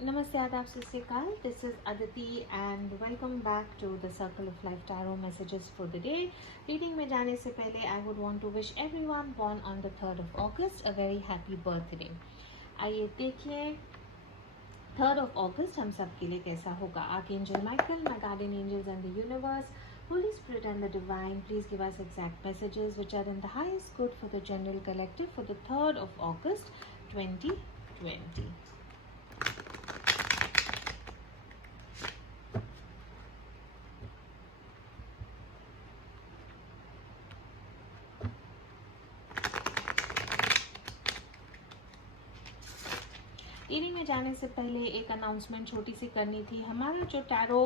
Namaste, Adab, Sat Sri Akal. This is Aditi and welcome back to the Circle of Life Tarot messages for the day. Reading में जाने से पहले I would want to wish everyone born on the 3rd of August a very happy birthday. आइए देखिए 3rd of August हम सब के लिए कैसा होगा. Archangel Michael, my guardian angels and the universe, Holy Spirit and the divine, please give us exact messages which are in the highest good for the general collective for the 3rd of August 2020. Reading में जाने से पहले एक announcement छोटी सी करनी थी. हमारा जो tarot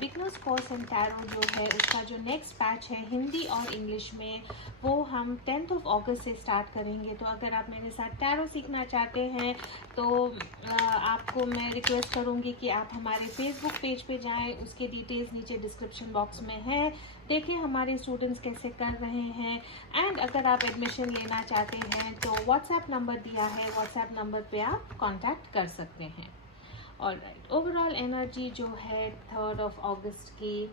beginners course in tarot जो है उसका जो नेक्स्ट बैच है हिंदी और इंग्लिश में वो हम 10th of August से स्टार्ट करेंगे. तो अगर आप मेरे साथ टैरो सीखना चाहते हैं तो आपको मैं रिक्वेस्ट करूँगी कि आप हमारे फेसबुक पेज पे जाएं. उसके डिटेल्स नीचे डिस्क्रिप्शन बॉक्स में है. देखिए हमारे स्टूडेंट्स कैसे कर रहे हैं. एंड अगर आप एडमिशन लेना चाहते हैं तो व्हाट्सएप नंबर दिया है, व्हाट्सएप नंबर पे आप कांटेक्ट कर सकते हैं. ऑलराइट, ओवरऑल एनर्जी जो है 3rd of August की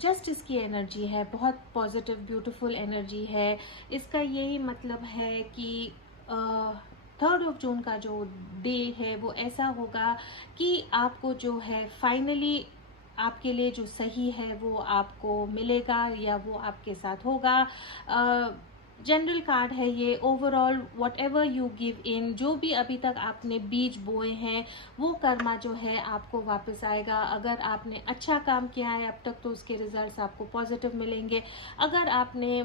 जस्टिस की एनर्जी है. बहुत पॉजिटिव ब्यूटीफुल एनर्जी है. इसका यही मतलब है कि 3rd of June का जो डे है वो ऐसा होगा कि आपको जो है फाइनली आपके लिए जो सही है वो आपको मिलेगा या वो आपके साथ होगा. जनरल कार्ड है ये. Overall what ever you give in, जो भी अभी तक आपने बीज बोए हैं वो कर्मा जो है आपको वापस आएगा. अगर आपने अच्छा काम किया है अब तक तो उसके रिजल्ट्स आपको पॉजिटिव मिलेंगे. अगर आपने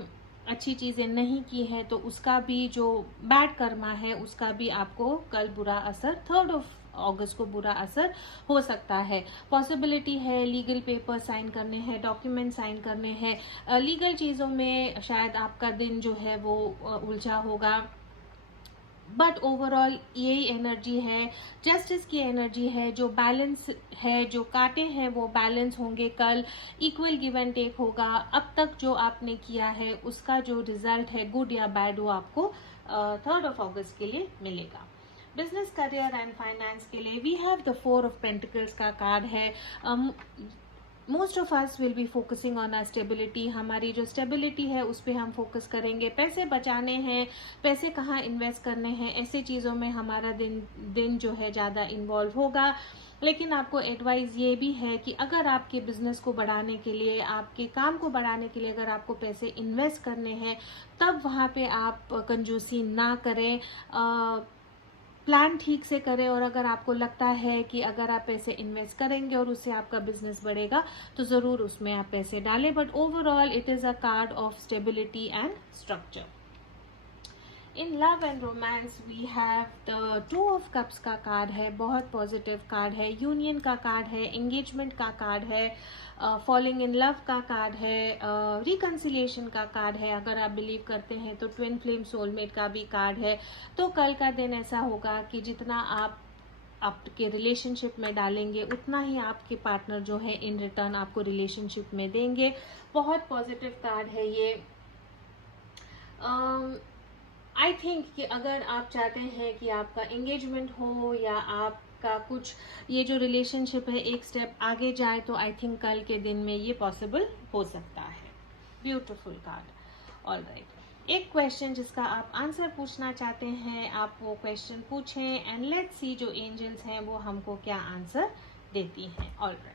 अच्छी चीज़ें नहीं की हैं तो उसका भी जो बैड कर्मा है उसका भी आपको कल बुरा असर 3rd of August को बुरा असर हो सकता है. पॉसिबिलिटी है लीगल पेपर साइन करने हैं, डॉक्यूमेंट साइन करने हैं. लीगल चीज़ों में शायद आपका दिन जो है वो उलझा होगा. बट ओवरऑल यही एनर्जी है, जस्टिस की एनर्जी है. जो बैलेंस है, जो कांटे हैं वो बैलेंस होंगे. कल इक्वल गिव एंड टेक होगा. अब तक जो आपने किया है उसका जो रिजल्ट है गुड या बैड वो आपको 3rd of August के लिए मिलेगा. बिजनेस, करियर एंड फाइनेंस के लिए we have the 4 of Pentacles का कार्ड है. Most of us will be focusing on our stability. हमारी जो स्टेबिलिटी है उस पर हम फोकस करेंगे. पैसे बचाने हैं, पैसे कहाँ इन्वेस्ट करने हैं, ऐसे चीज़ों में हमारा दिन जो है ज़्यादा इन्वॉल्व होगा. लेकिन आपको एडवाइस ये भी है कि अगर आपके बिजनेस को बढ़ाने के लिए, आपके काम को बढ़ाने के लिए अगर आपको पैसे इन्वेस्ट करने हैं तब वहाँ पे आप कंजूसी ना करें. प्लान ठीक से करें. और अगर आपको लगता है कि अगर आप पैसे इन्वेस्ट करेंगे और उससे आपका बिजनेस बढ़ेगा तो ज़रूर उसमें आप पैसे डालें. But overall it is a card of stability and structure. In love and romance we have the 2 of Cups का कार्ड है. बहुत पॉजिटिव कार्ड है. यूनियन का कार्ड है, एंगेजमेंट का कार्ड है, फॉलिंग इन लव का कार्ड है, रिकन्सिलिएशन का कार्ड है. अगर आप बिलीव करते हैं तो ट्विन फ्लेम सोलमेट का भी कार्ड है. तो कल का दिन ऐसा होगा कि जितना आप आपके रिलेशनशिप में डालेंगे उतना ही आपके पार्टनर जो है इन रिटर्न आपको रिलेशनशिप में देंगे. बहुत पॉजिटिव कार्ड है ये. आई थिंक कि अगर आप चाहते हैं कि आपका एंगेजमेंट हो या आपका कुछ ये जो रिलेशनशिप है एक स्टेप आगे जाए तो आई थिंक कल के दिन में ये पॉसिबल हो सकता है. Beautiful card. ऑलराइट, एक क्वेश्चन जिसका आप आंसर पूछना चाहते हैं आप वो क्वेश्चन पूछें एंड लेट्स सी जो एंजल्स हैं वो हमको क्या आंसर देती हैं. Alright,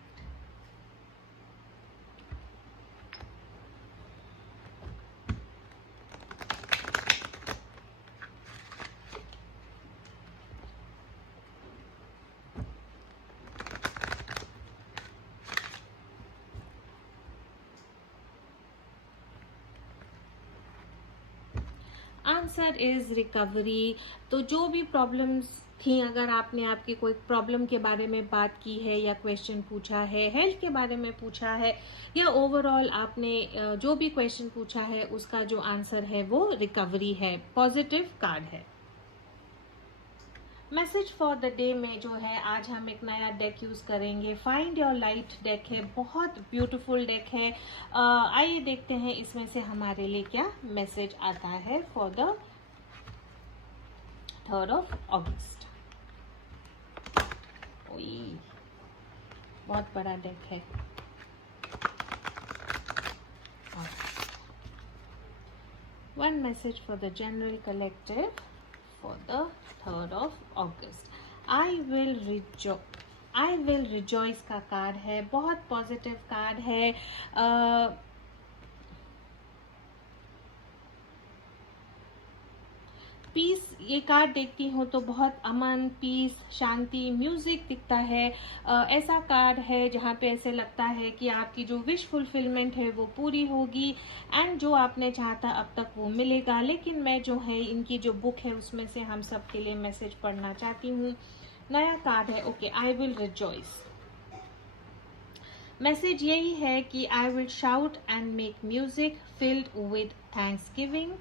answer is recovery. तो जो भी प्रॉब्लम्स थी, अगर आपने आपकी कोई प्रॉब्लम के बारे में बात की है या क्वेश्चन पूछा है, हेल्थ के बारे में पूछा है या ओवरऑल आपने जो भी क्वेश्चन पूछा है उसका जो आंसर है वो रिकवरी है. पॉजिटिव कार्ड है. मैसेज फॉर द डे में जो है आज हम एक नया डेक यूज करेंगे. फाइंड योर लाइट डेक है. बहुत ब्यूटीफुल डेक है. आइए देखते हैं इसमें से हमारे लिए क्या मैसेज आता है for the 3rd of August. ओई, बहुत बड़ा डेक है. One message for the general collective for the 3rd of August. I will rejoice का कार्ड है, बहुत पॉजिटिव कार्ड है. पीस, ये कार्ड देखती हूँ तो बहुत अमन, पीस, शांति, म्यूजिक दिखता है. ऐसा कार्ड है जहाँ पे ऐसे लगता है कि आपकी जो विश फुलफिलमेंट है वो पूरी होगी एंड जो आपने चाहता अब तक वो मिलेगा. लेकिन मैं जो है इनकी जो बुक है उसमें से हम सब के लिए मैसेज पढ़ना चाहती हूँ. नया कार्ड है. Okay, I will rejoice. Message यही है कि I will shout and make music filled with Thanksgiving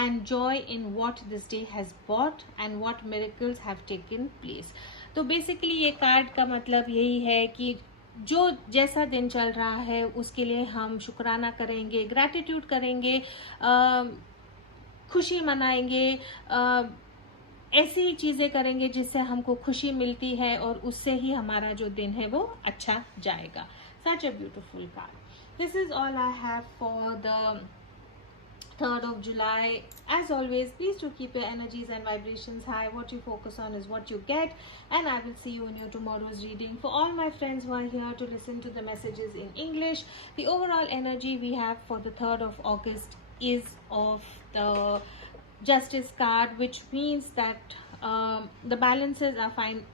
and joy in what this day has brought and what miracles have taken place. तो बेसिकली ये कार्ड का मतलब यही है कि जो जैसा दिन चल रहा है उसके लिए हम शुक्राना करेंगे, ग्रैटिट्यूड करेंगे, खुशी मनाएंगे, ऐसी ही चीज़ें करेंगे जिससे हमको खुशी मिलती है और उससे ही हमारा जो दिन है वो अच्छा जाएगा. Such a beautiful card. This is all I have for the 3rd of July. As always, please do keep your energies and vibrations high. What you focus on is what you get, and I will see you in your tomorrow's reading. For all my friends who are here to listen to the messages in English, the overall energy we have for the 3rd of August is of the Justice card, which means that the balances are fine.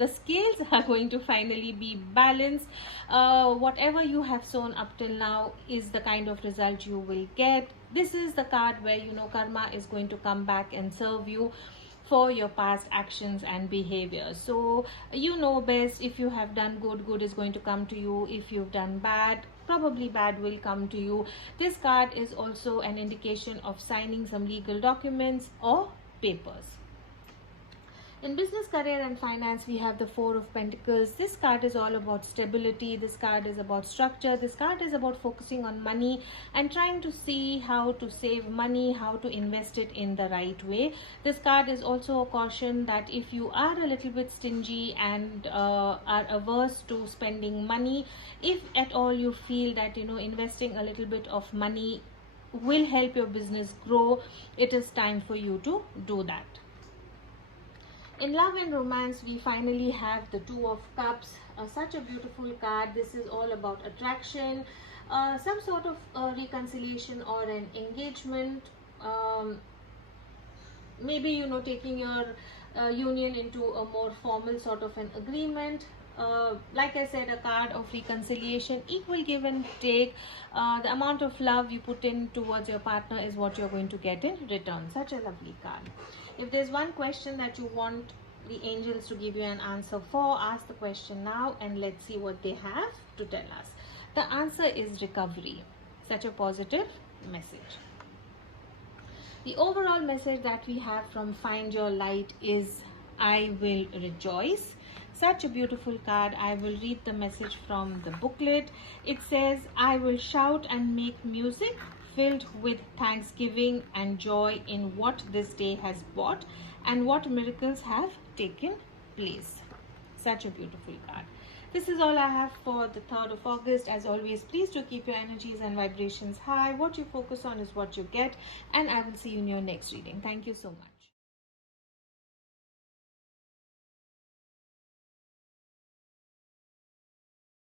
The scales are going to finally be balanced. Whatever you have sown up till now is the kind of result you will get. This is the card where, you know, karma is going to come back and serve you for your past actions and behavior. So you know best. If you have done good, good is going to come to you. If you've done bad, probably bad will come to you. This card is also an indication of signing some legal documents or papers. In business, career and finance, we have the 4 of Pentacles. This card is all about stability. This card is about structure. This card is about focusing on money and trying to see how to save money, how to invest it in the right way. This card is also a caution that if you are a little bit stingy and are averse to spending money, if at all you feel that, you know, investing a little bit of money will help your business grow, it is time for you to do that. In love and romance, we finally have the 2 of Cups. Such a beautiful card. This is all about attraction, some sort of reconciliation or an engagement. Maybe, you know, taking your union into a more formal sort of an agreement. Like I said, a card of reconciliation, equal give and take. The amount of love you put in towards your partner is what you're going to get in return. Such a lovely card. If there's one question that you want the angels to give you an answer for, ask the question now and let's see what they have to tell us. The answer is recovery. Such a positive message. The overall message that we have from Find Your Light is I will rejoice. Such a beautiful card. I will read the message from the booklet. It says, I will shout and make music filled with thanksgiving and joy in what this day has brought and what miracles have taken place. Such a beautiful card. This is all I have for the 3rd of August. As always, please do keep your energies and vibrations high. What you focus on is what you get, and I will see you in your next reading. Thank you so much.